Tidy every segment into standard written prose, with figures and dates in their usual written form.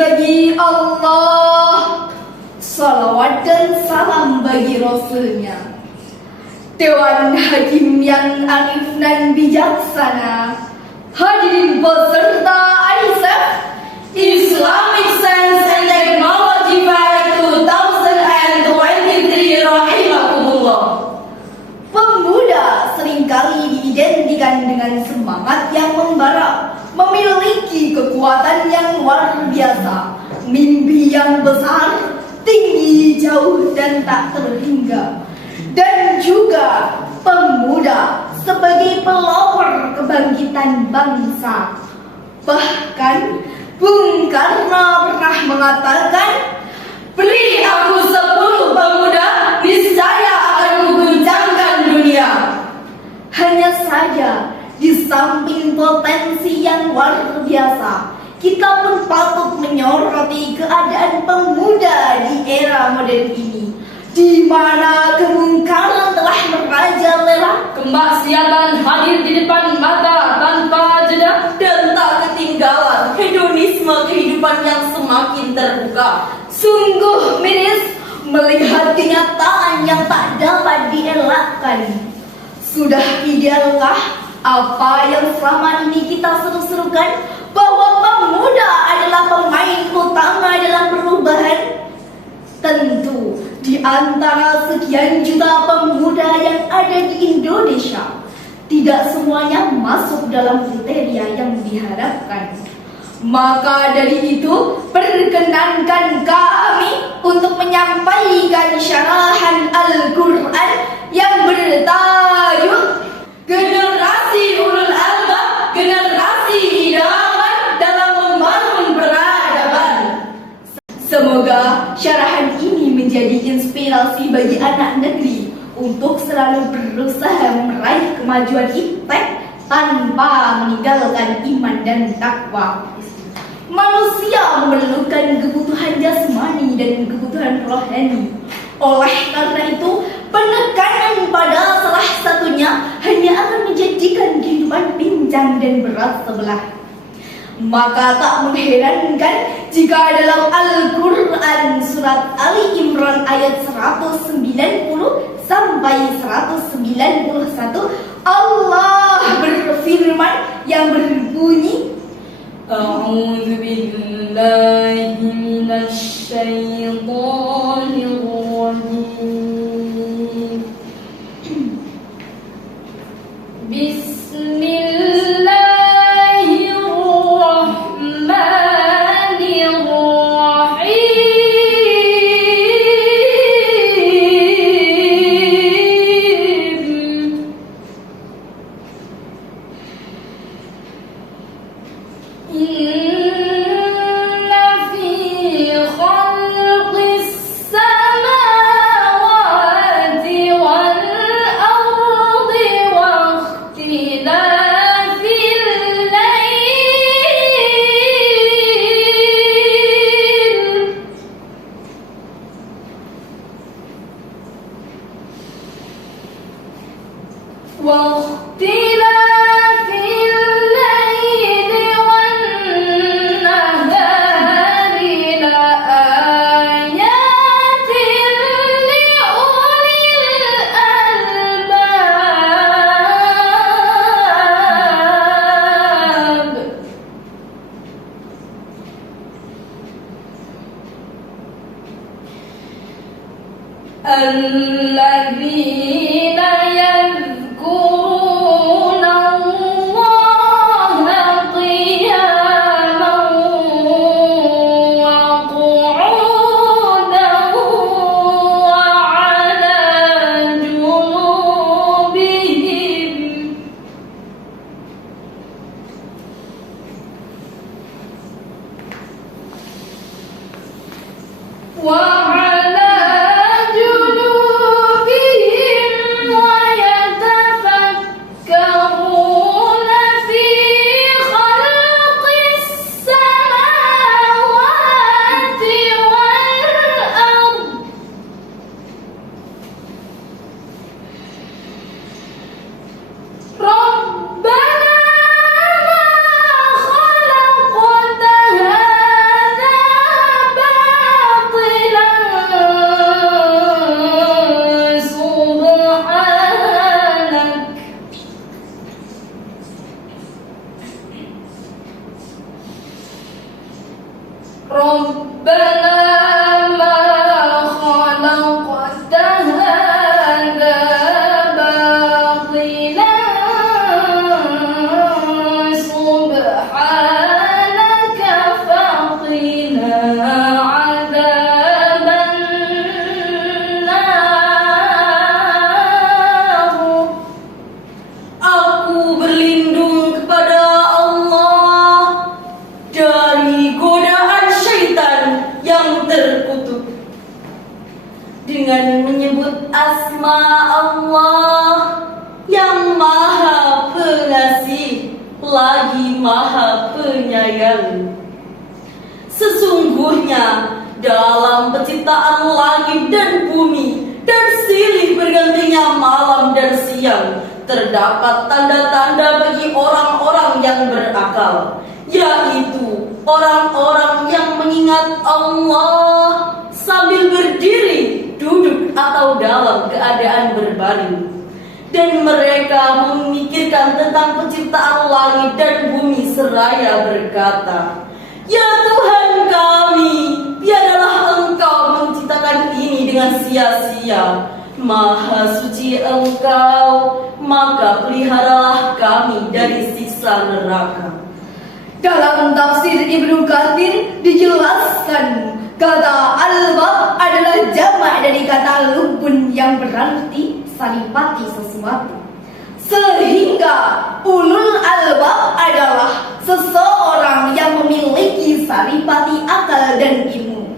bagi Allah, salawat dan salam bagi Rasulnya. Dewan Hakim yang arif dan bijaksana, hadirin peserta ISEF Islamic Science and Technology Fair 2023 rahimakumullah. Pemuda seringkali diidentikan dengan semangat yang membara, memiliki kekuatan yang luar biasa, mimpi yang besar, tinggi, jauh, dan tak terhingga. Dan juga pemuda sebagai pelopor kebangkitan bangsa. Bahkan Bung Karno pernah mengatakan, "Beri aku 10 pemuda, niscaya akan mengguncangkan dunia." Hanya saja, di samping potensi yang luar biasa, kita pun patut menyoroti keadaan pemuda di era modern ini, di mana kemungkaran telah merajalela, kemaksiatan hadir di depan mata tanpa jeda, dan tak ketinggalan hedonisme kehidupan yang semakin terbuka. Sungguh miris melihat kenyataan yang tak dapat dielakkan. Sudah idealkah apa yang selama ini kita seru-serukan, bahwa pemuda adalah pemain utama dalam perubahan? Tentu, di antara sekian juta pemuda yang ada di Indonesia, tidak semuanya masuk dalam kriteria yang diharapkan. Maka dari itu, perkenankan kami untuk menyampaikan syarahan Al-Quran yang bertajuk Generasi Ulul Albab, Generasi Idaman dalam Membangun Peradaban. Semoga syarahan ini menjadi inspirasi bagi anak negeri untuk selalu berusaha meraih kemajuan iptek tanpa meninggalkan iman dan takwa. Manusia memerlukan kebutuhan jasmani dan kebutuhan rohani. Oleh karena itu, penekanan pada salah satunya hanya akan menjadikan kehidupan pincang dan berat sebelah. Maka tak mengherankan jika dalam Al-Quran surat Ali Imran ayat 190 sampai 191 Allah berfirman yang berbunyi, A'udzu billahi minasy syaithanir rajim. الذين يذكرون الله قياما وقعودا وعلى جنوبهم وعلى جنوبهم ويتفكرون في خلق السماوات والأرض ربنا ما خلقت هذا ربنا ما خلقت هذا باطلا سبحانك فقنا عذاب النار. Aku berlindung kepada Allah dari godaan syaitan yang terkutuk dengan menyebut asma Allah yang maha pengasih lagi maha penyayang. Sesungguhnya dalam penciptaan langit dan bumi dan silih bergantinya malam dan siang terdapat tanda-tanda bagi orang-orang yang berakal, yaitu orang-orang yang mengingat Allah sambil berdiri, duduk atau dalam keadaan berbaring. Dan mereka memikirkan tentang penciptaan langit dan bumi seraya berkata, "Ya Tuhan kami, tiadalah Engkau menciptakan ini dengan sia-sia. Maha suci Engkau, maka peliharalah kami dari siksa neraka." Dalam tafsir Ibnu Katsir dijelaskan kata albab adalah jamak dari kata lubun yang berarti saripati sesuatu. Sehingga ulul albab adalah seseorang yang memiliki saripati akal dan ilmu.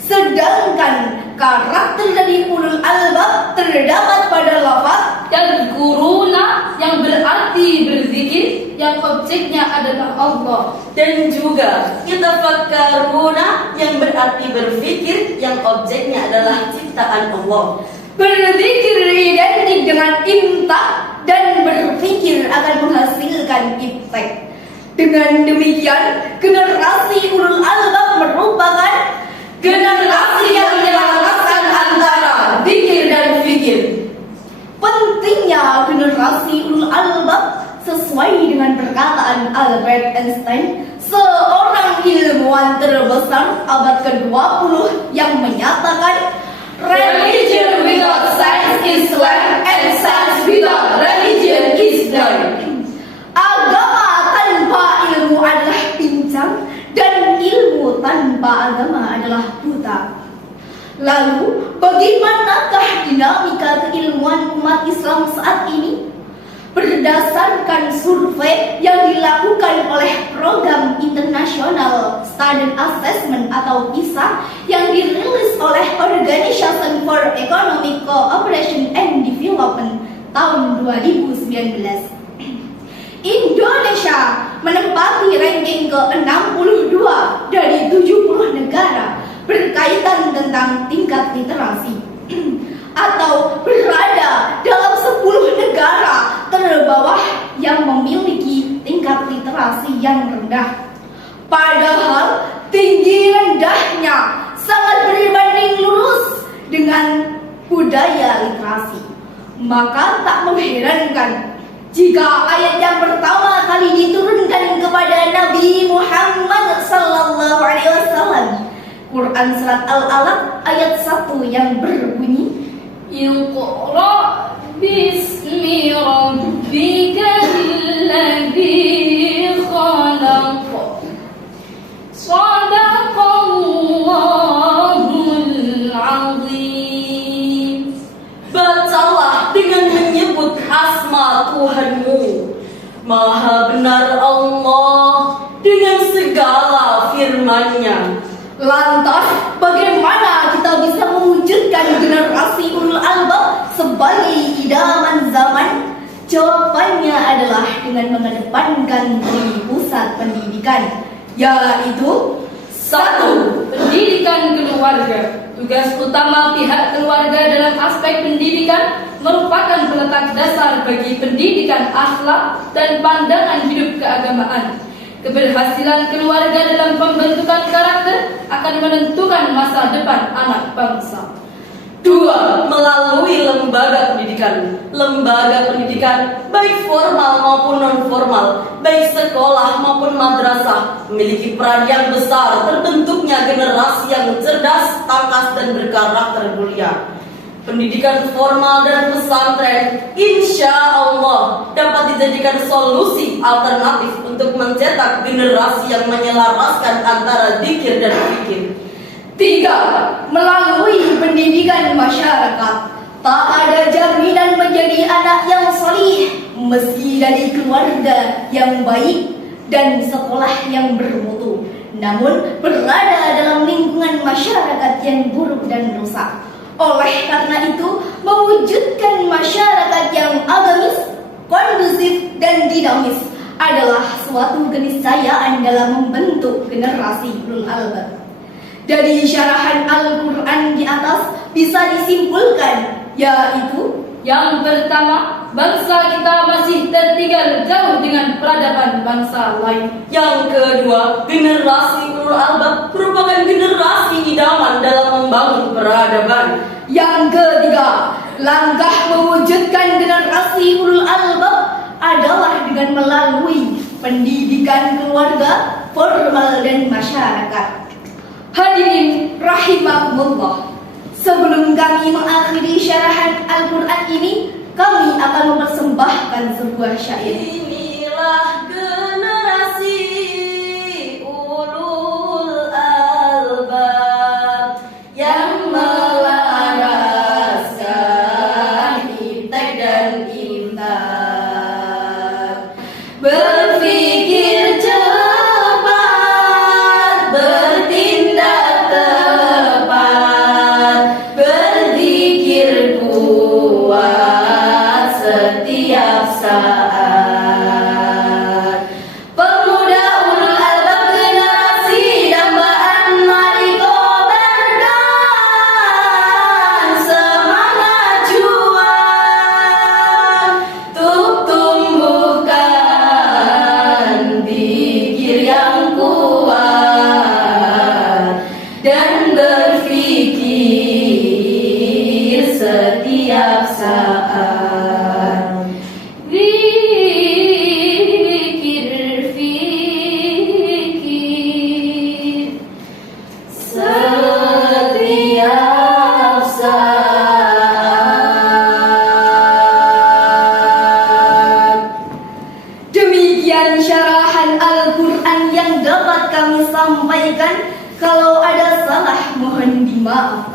Sedangkan karakter dari ulul albab terdapat pada lafaz Dan guruna yang berarti berzikir, yang objeknya adalah Allah. Dan juga yatafakkaruna yang berarti berfikir, yang objeknya adalah ciptaan Allah. berzikir identik dengan imtak dan berpikir akan menghasilkan iptek. Dengan demikian, generasi ulul albab merupakan Generasi yang menyelaraskan antara zikir dan fikir. pentingnya generasi ulul albab sesuai dengan perkataan Albert Einstein, seorang ilmuwan terbesar abad ke-20 yang menyatakan Religion without science is lame, and science without religion is blind. agama tanpa ilmu adalah pincang dan ilmu tanpa agama adalah buta. Lalu, bagaimanakah dinamika keilmuan umat Islam saat ini? Berdasarkan survei yang dilakukan oleh Program International Student Assessment atau PISA yang dirilis oleh Organization for Economic Cooperation and Development tahun 2019, Indonesia menempati ranking ke-62 dari 70 negara berkaitan tentang tingkat literasi atau berada dalam 10 negara terbawah yang memiliki tingkat literasi yang rendah. Padahal tinggi rendahnya sangat berbanding lurus dengan budaya literasi. Maka tak mengherankan jika ayat yang pertama kali diturunkan kepada Nabi Muhammad SAW, Quran Surat Al-Alaq ayat 1 yang berbunyi, Iqra bismi rabbikal ladzi khalaq. Shadaqallahul azim. Bacalah dengan menyebut asma Tuhanmu. Maha benar Allah dengan segala firman-Nya. lantas bagaimana kita bisa mewujudkan generasi ulul albab sebagai idaman zaman? Jawabannya adalah dengan mengedepankan 3 pusat pendidikan, yaitu 1. Pendidikan keluarga. Tugas utama pihak keluarga dalam aspek pendidikan merupakan peletak dasar bagi pendidikan akhlak dan pandangan hidup keagamaan. Keberhasilan keluarga dalam pembentukan karakter akan menentukan masa depan anak bangsa. 2. Melalui lembaga pendidikan. Lembaga pendidikan baik formal maupun non-formal, baik sekolah maupun madrasah, memiliki peran yang besar terbentuknya terbentuknya generasi yang cerdas, tangkas, dan berkarakter mulia. Pendidikan formal dan pesantren insya Allah dapat dijadikan solusi alternatif untuk mencetak generasi yang menyelaraskan antara zikir dan fikir. 3. Melalui pendidikan masyarakat, tak ada jaminan menjadi anak yang salih meski dari keluarga yang baik dan sekolah yang bermutu, namun berada dalam lingkungan masyarakat yang buruk dan rusak. Oleh karena itu, mewujudkan masyarakat yang agamis, kondusif, dan dinamis adalah suatu keniscayaan dalam membentuk generasi ulul albab. Dari syarahan Al-Quran di atas bisa disimpulkan, yaitu Yang pertama, bangsa kita masih tertinggal jauh dengan peradaban bangsa lain. Yang kedua, generasi ulul albab merupakan generasi idaman dalam membangun peradaban. yang ketiga, langkah mewujudkan generasi ulul albab adalah dengan melalui pendidikan keluarga, formal, dan masyarakat. Hadirin rahimakumullah, sebelum kami mengakhiri syarahan Al-Quran ini, kami akan mempersembahkan sebuah syair. Inilah generasi ulul albab yang melaraskan iptek dan intab, berpikir cepat, bertindak tepat, berzikir kuat setiap saat. Pemuda ulul albab generasi dambaan, mari kobarkan semangat juang untuk tumbuhkan pikir yang kuat dan berpikir setiap saat. Fikir setiap saat. Demikian syarahan Al-Quran yang dapat kami sampaikan. Kalau ada salah, mohon dimaafkan.